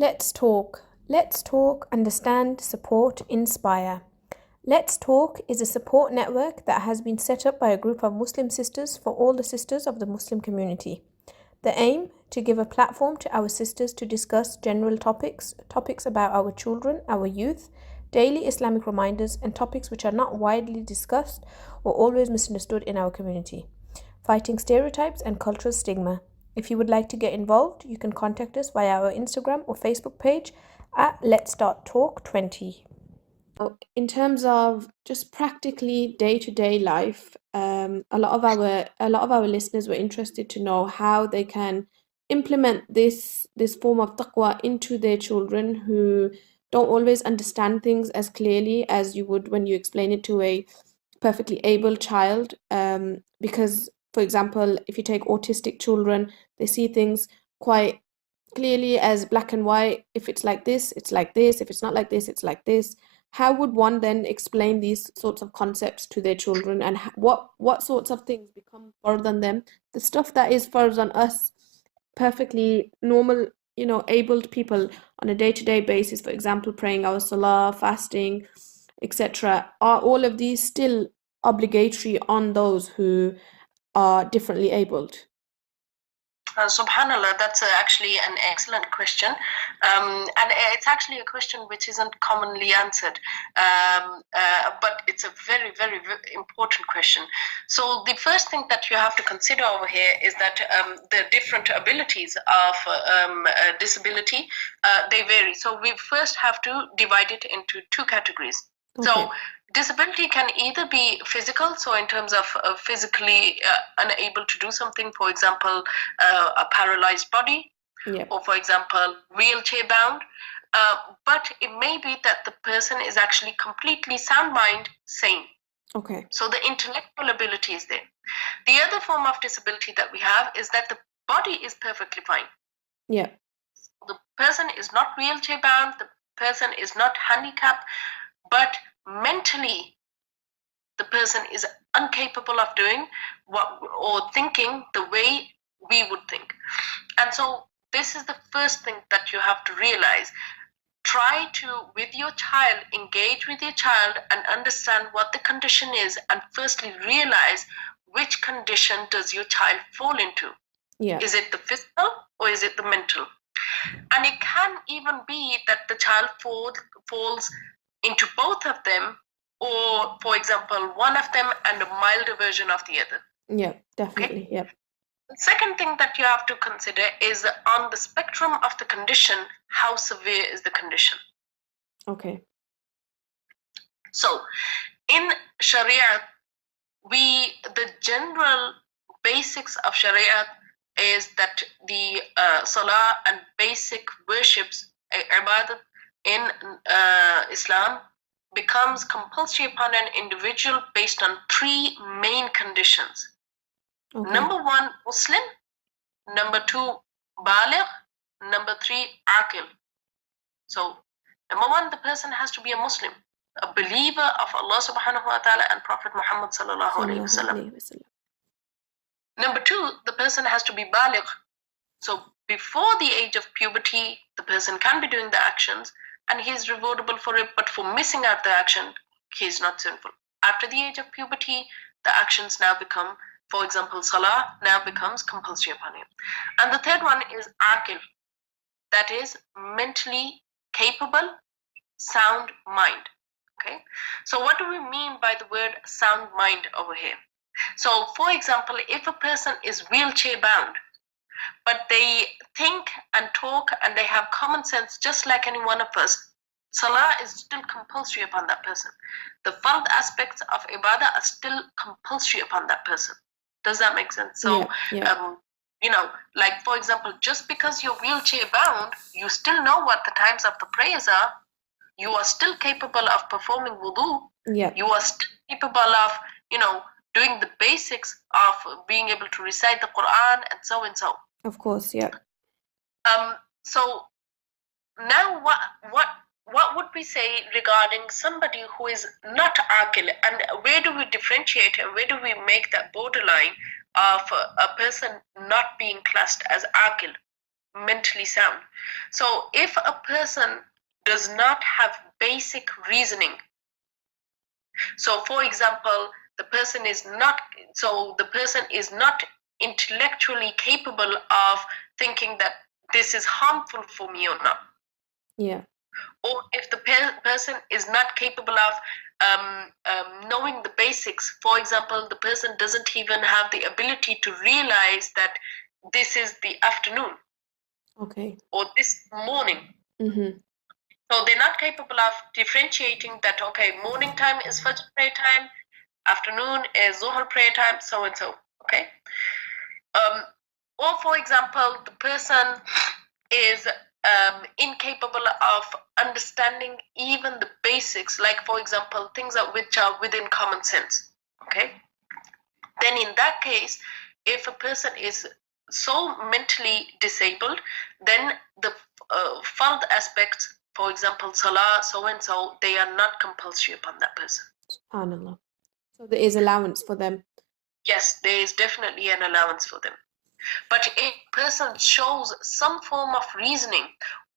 Let's talk. Let's talk, understand, support, inspire. Let's Talk is a support network that has been set up by a group of Muslim sisters for all the sisters of the Muslim community. The aim to give a platform to our sisters to discuss general topics about our children, our youth, daily Islamic reminders, and topics which are not widely discussed or always misunderstood in our community. Fighting stereotypes and cultural stigma. If you would like to get involved, you can contact us via our Instagram or Facebook page at Let's Start Talk 20. In terms of just practically day-to-day life, a lot of our listeners were interested to know how they can implement this form of taqwa into their children who don't always understand things as clearly as you would when you explain it to a perfectly able child. Because, for example, if you take autistic children, they see things quite clearly as black and white. If it's like this, it's like this. If it's not like this, it's like this. How would one then explain these sorts of concepts to their children, and what sorts of things become further than them? The stuff that is further than us, perfectly normal, abled people on a day-to-day basis, for example, praying our salah, fasting, etc. Are all of these still obligatory on those who are differently abled? Subhanallah, that's actually an excellent question. And it's actually a question which isn't commonly answered. But it's a very, very, very important question. So the first thing that you have to consider over here is that the different abilities of disability, they vary. So we first have to divide it into two categories. Okay. So disability can either be physical, so in terms of physically unable to do something, for example, a paralyzed body, Yep. or for example, wheelchair bound. But it may be that the person is actually completely sound mind, sane. Okay. So the intellectual ability is there. The other form of disability that we have is that the body is perfectly fine. Yeah. The person is not wheelchair bound, the person is not handicapped, but mentally the person is incapable of doing what or thinking the way we would think. And so this is the first thing that you have to realize. Try to, with your child, engage with your child and understand what the condition is, and firstly realize which condition does your child fall into. Yeah. Is it the physical or is it the mental? And it can even be that the child falls into both of them, or for example, one of them and a milder version of the other. Yeah, definitely. Okay? Yep. The second thing that you have to consider is on the spectrum of the condition, how severe is the condition? Okay. So in Sharia, the general basics of Sharia is that the salah and basic worships, ibadat in Islam becomes compulsory upon an individual based on three main conditions. Okay. Number one, Muslim. Number two, baligh. Number three, aqil. So number one, the person has to be a Muslim, a believer of Allah subhanahu wa ta'ala and Prophet Muhammad sallallahu alayhi wasallam. Number two, the person has to be baligh. So before the age of puberty, the person can be doing the actions and he is rewardable for it, but for missing out the action, he is not sinful. After the age of puberty, the actions now become, for example, salah now becomes compulsory upon him. And the third one is aqil, that is mentally capable, sound mind. Okay, so what do we mean by the word sound mind over here? So for example, if a person is wheelchair bound, but they think and talk and they have common sense just like any one of us, salah is still compulsory upon that person. The fard aspects of ibadah are still compulsory upon that person. Does that make sense? So yeah. Like for example, just because you're wheelchair bound, you still know what the times of the prayers are. You are still capable of performing wudu. Yeah. You are still capable of, doing the basics of being able to recite the Quran and so and so. Of course, yeah. So now what would we say regarding somebody who is not aqil, and where do we differentiate and where do we make that borderline of a person not being classed as aqil? mentally sound. So if a person does not have basic reasoning, so for example, the person is not intellectually capable of thinking that this is harmful for me or not. Yeah. Or if the person is not capable of knowing the basics. For example, the person doesn't even have the ability to realize that this is the afternoon. Okay. Or this morning. Mm-hmm. So they're not capable of differentiating that, okay, morning time is Fajr prayer time, afternoon is Zuhr prayer time, so and so. Okay. Or for example, the person is incapable of understanding even the basics, like for example, things which are within common sense. Okay. Then in that case, if a person is so mentally disabled, then the fard aspects, for example, salah, so and so, they are not compulsory upon that person. SubhanAllah. So there is allowance for them. Yes, there is definitely an allowance for them. But if a person shows some form of reasoning,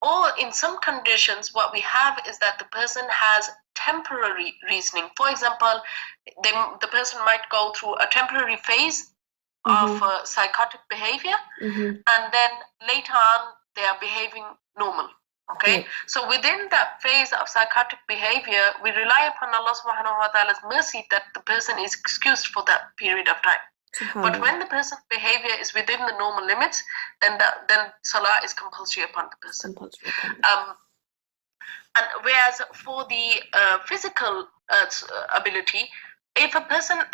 or in some conditions, what we have is that the person has temporary reasoning. For example, the person might go through a temporary phase of psychotic behavior, and then later on they are behaving normal. Okay. Yeah. So within that phase of psychotic behavior, we rely upon Allah subhanahu wa ta'ala's mercy that the person is excused for that period of time. But when the person's behavior is within the normal limits, then salah is compulsory upon the person. And whereas for the physical ability, if a person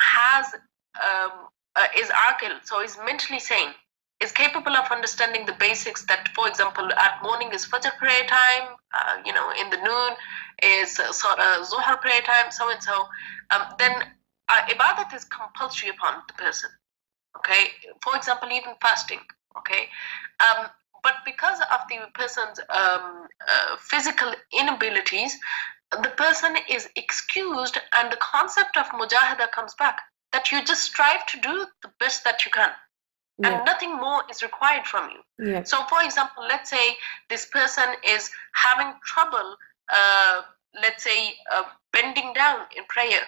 is aqil, so is mentally sane, is capable of understanding the basics that, for example, at morning is Fajr prayer time, in the noon is Zuhr prayer time, so and so, then ibadat is compulsory upon the person. Okay, for example, even fasting. Okay, but because of the person's physical inabilities, the person is excused, and the concept of mujahada comes back, that you just strive to do the best that you can. Yeah. And nothing more is required from you. Yeah. So, for example, let's say this person is having trouble, let's say, bending down in prayer.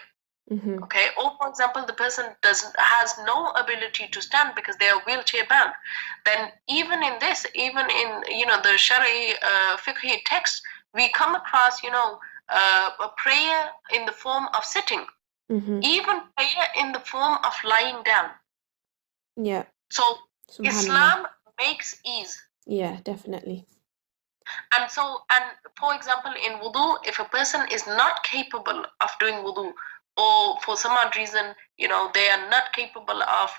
Okay. Or, for example, the person has no ability to stand because they are wheelchair bound. Then, even in this, even in the Shari fiqhi text, we come across a prayer in the form of sitting, even prayer in the form of lying down. Yeah. So Islam makes ease. Yeah, definitely. And for example, in wudu, if a person is not capable of doing wudu, or for some odd reason, they are not capable of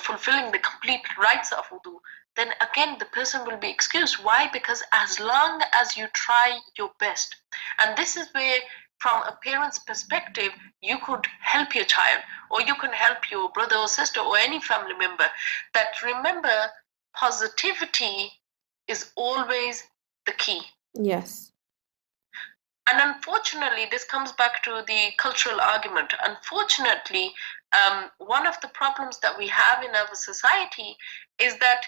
fulfilling the complete rites of wudu, then again, the person will be excused. Why? Because as long as you try your best, and this is where, from a parent's perspective, you could help your child, or you can help your brother or sister or any family member, that remember, positivity is always the key. Yes. And unfortunately, this comes back to the cultural argument. Unfortunately, one of the problems that we have in our society is that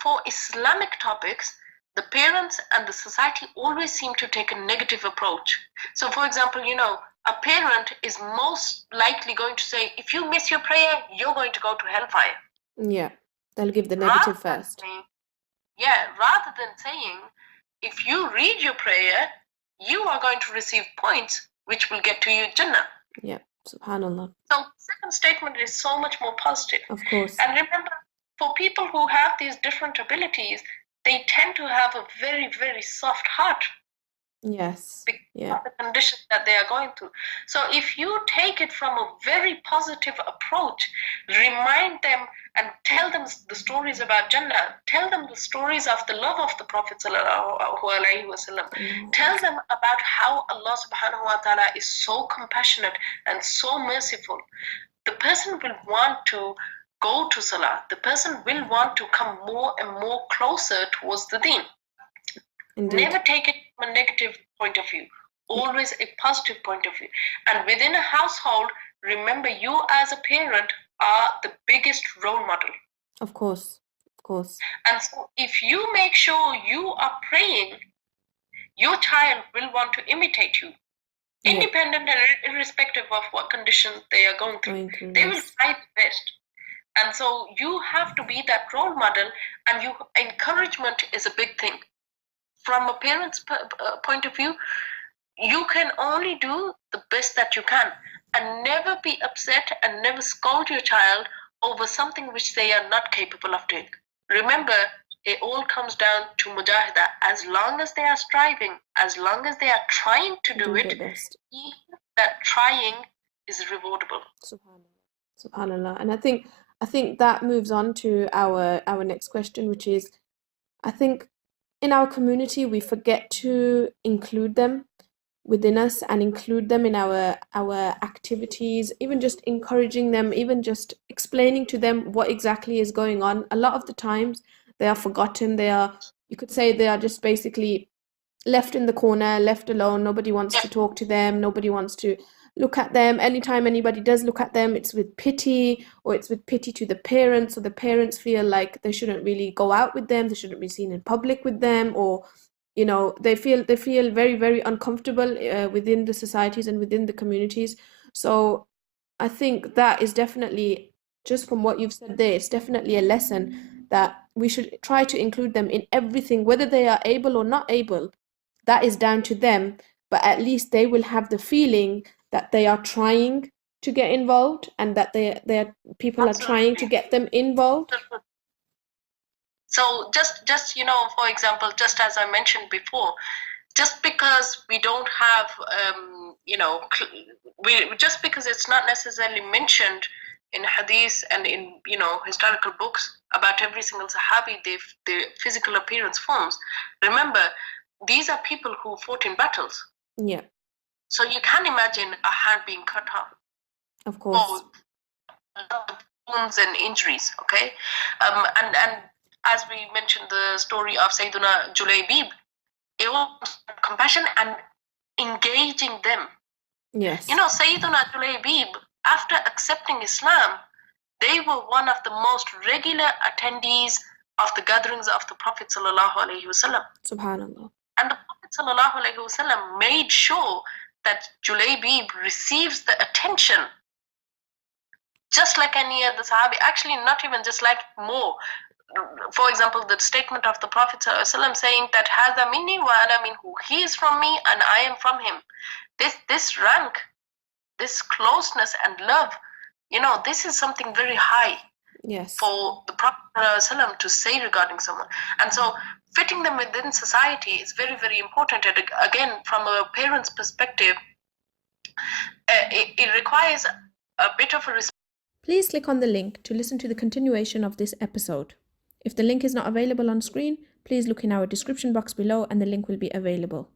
for Islamic topics, the parents and the society always seem to take a negative approach. So, for example, a parent is most likely going to say, if you miss your prayer, you're going to go to hellfire. Yeah, they'll give the negative first. Rather than saying, if you read your prayer, you are going to receive points which will get to you Jannah. Yeah, subhanallah. So the second statement is so much more positive. Of course. And remember, for people who have these different abilities, they tend to have a very, very soft heart. Yes. Because of the conditions that they are going through. So if you take it from a very positive approach, remind them and tell them the stories about Jannah, tell them the stories of the love of the Prophet ﷺ, tell them about how Allah subhanahu wa ta'ala is so compassionate and so merciful, the person will want to go to Salah. The person will want to come more and more closer towards the Deen. Indeed. Never take it from a negative point of view, always a positive point of view. And within a household, remember, you as a parent are the biggest role model. Of course. course. And so if you make sure you are praying, your child will want to imitate you, independent and irrespective of what condition they are going through. They will try their best. And so you have to be that role model, and encouragement is a big thing. From a parent's point of view, you can only do the best that you can, and never be upset and never scold your child over something which they are not capable of doing. Remember, it all comes down to mujahida. As long as they are striving, as long as they are trying to do it, that trying is rewardable. Subhanallah. And I think that moves on to our next question, which is, I think in our community we forget to include them within us and include them in our activities, even just encouraging them, even just explaining to them what exactly is going on. A lot of the times they are forgotten. You could say they are just basically left in the corner, left alone. Nobody wants to talk to them. Nobody wants to look at them. Anytime anybody does look at them, it's with pity, or it's with pity to the parents, or the parents feel like they shouldn't really go out with them, they shouldn't be seen in public with them, or they feel very, very uncomfortable within the societies and within the communities. So I think that is definitely, just from what you've said there, it's definitely a lesson that we should try to include them in everything, whether they are able or not able. That is down to them, but at least they will have the feeling that they are trying to get involved, and that people are trying to get them involved. So just for example, just as I mentioned before, just because we don't have just because it's not necessarily mentioned in hadith and in historical books about every single sahabi, their physical appearance forms. Remember, these are people who fought in battles. Yeah. So you can imagine a hand being cut off. Of course. Or wounds and injuries. Okay, and as we mentioned the story of Sayyiduna Julaybib, it was compassion and engaging them. Yes. Sayyiduna Julaybib, after accepting Islam, they were one of the most regular attendees of the gatherings of the Prophet sallallahu alaihi wasallam. Subhanallah. And the Prophet sallallahu alaihi wasallam made sure that Julaybib receives the attention just like any other Sahabi. Actually, not even just like, more. For example, the statement of the Prophet ﷺ saying that Hada minni wa ana minhu, he is from me and I am from him. This rank, this closeness and love, this is something very high. Yes. For the Prophet ﷺ to say regarding someone. And so fitting them within society is very, very important. And again, from a parent's perspective, it requires a bit of a response. Please click on the link to listen to the continuation of this episode. If the link is not available on screen, please look in our description box below and the link will be available.